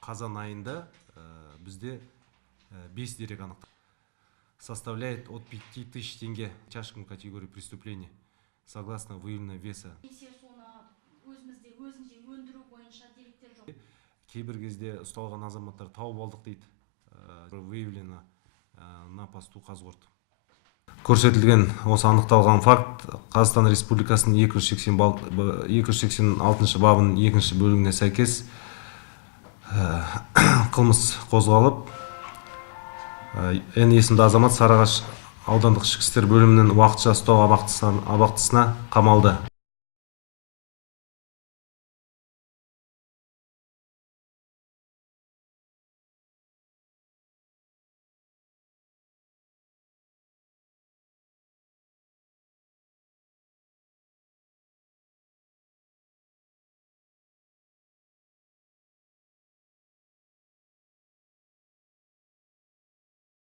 қазан айында бізде 5 дерек анықталды. Составляет от 5000 тенге тяжком категории преступлений, согласно выявленного веса. Кейбір кезде ұсталған азаматтар тауып алдық дейді, выявлено на посту Қазығұрт. Көрсетілген осы анықталған факт Қазақстан Республикасының 286 бабының 2 бөлігіне сәйкес қылмыс қозғалып, Н есімді азамат Сарыағаш аудандық ішкі істер бөлімінің уақытша ұстау абақтысына қамалды.